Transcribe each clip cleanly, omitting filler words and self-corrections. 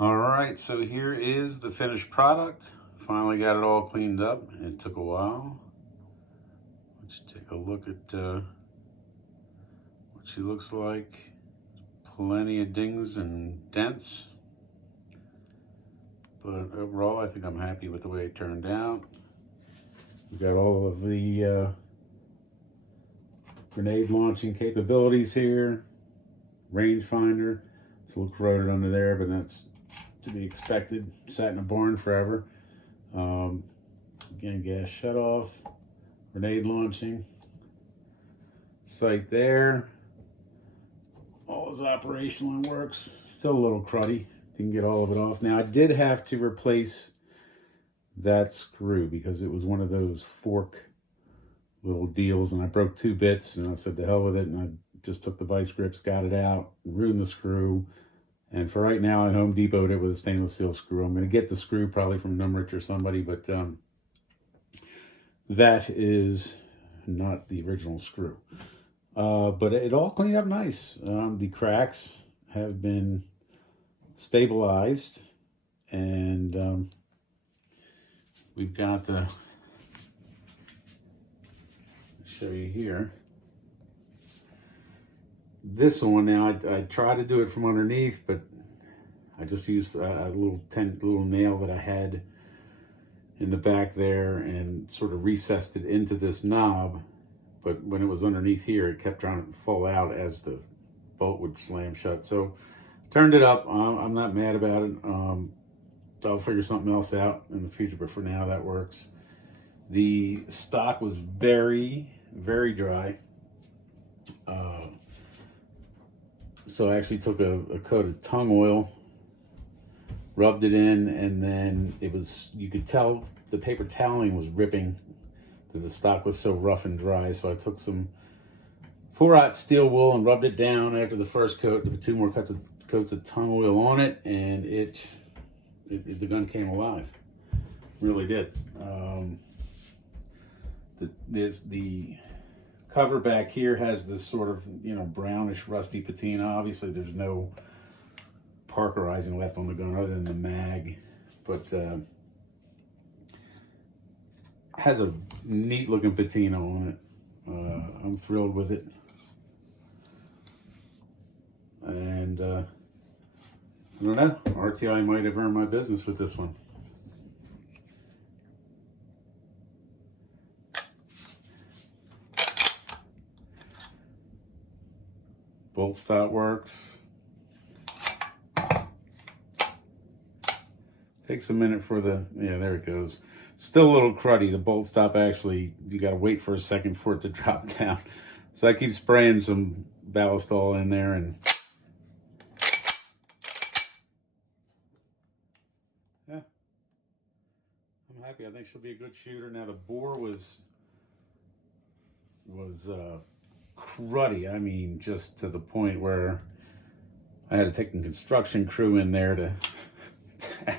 All right, so here is the finished product. Finally got it all cleaned up. It took a while. Let's take a look at what she looks like. Plenty of dings and dents. But overall, I think I'm happy with the way it turned out. We've got all of the grenade launching capabilities here. Rangefinder. It's a little corroded under there, but that's to be expected. Sat in a barn forever. Again, gas shut off, grenade launching, sight there. All is operational and works. Still a little cruddy. Didn't get all of it off. Now I did have to replace that screw because it was one of those fork little deals, and I broke 2 bits, and I said to hell with it, and I just took the vice grips, got it out, ruined the screw. And for right now, I Home Depot'd it with a stainless steel screw. I'm going to get the screw probably from Numrich or somebody, but that is not the original screw. But it all cleaned up nice. The cracks have been stabilized, and we've got the, I'll show you here. This one now, I try to do it from underneath, but I just used a little nail that I had in the back there and sort of recessed it into this knob. But when it was underneath here, it kept trying to fall out as the bolt would slam shut. So turned it up. I'm not mad about it. I'll figure something else out in the future, but for now that works. The stock was very, very dry. So I actually took a coat of tung oil, rubbed it in, and then you could tell the paper toweling was ripping, that the stock was so rough and dry. So I took some 4-aught steel wool and rubbed it down after the first coat, put 2 more coats of tung oil on it, and the gun came alive. Really did. The cover back here has this sort of, brownish rusty patina. Obviously there's no parkerizing left on the gun other than the mag, but has a neat looking patina on it. I'm thrilled with it, and I don't know, RTI might have earned my business with this one. Bolt stop works. Takes a minute for yeah, there it goes. Still a little cruddy. The bolt stop actually, you gotta wait for a second for it to drop down. So I keep spraying some ballast all in there, and yeah, I'm happy. I think she'll be a good shooter. Now the bore was cruddy. I mean, just to the point where I had to take a construction crew in there to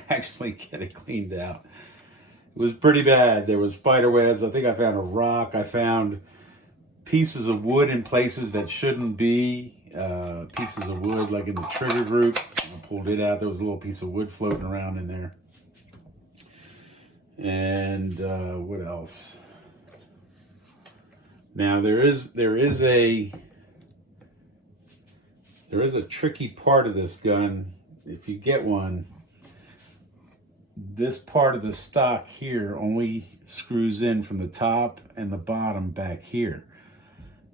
actually get it cleaned out. It was pretty bad. There was spider webs. I think I found a rock. I found pieces of wood in places that shouldn't be. Pieces of wood like in the trigger group. I pulled it out. There was a little piece of wood floating around in there. And what else? Now there is a tricky part of this gun. If you get one, this part of the stock here only screws in from the top and the bottom back here,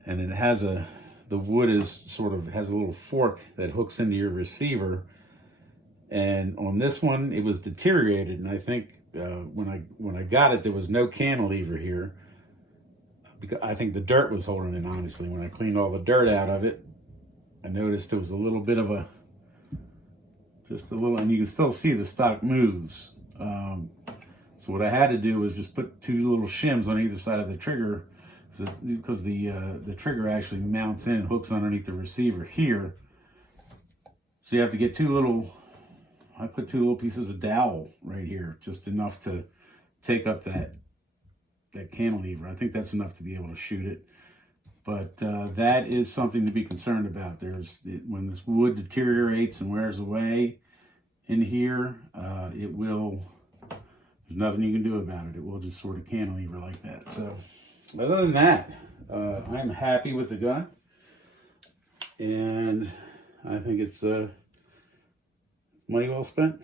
and it has the wood has a little fork that hooks into your receiver. And on this one, it was deteriorated, and I think when I got it, there was no cantilever here, because I think the dirt was holding it. Honestly, when I cleaned all the dirt out of it, I noticed there was a little bit of and you can still see the stock moves. So what I had to do was just put 2 little shims on either side of the trigger, because the trigger actually mounts in and hooks underneath the receiver here. So you have to get I put 2 little pieces of dowel right here, just enough to take up that cantilever. I think that's enough to be able to shoot it. But that is something to be concerned about. When this wood deteriorates and wears away, in here, it will, there's nothing you can do about it. It will just sort of cantilever like that. So other than that, I'm happy with the gun. And I think it's money well spent.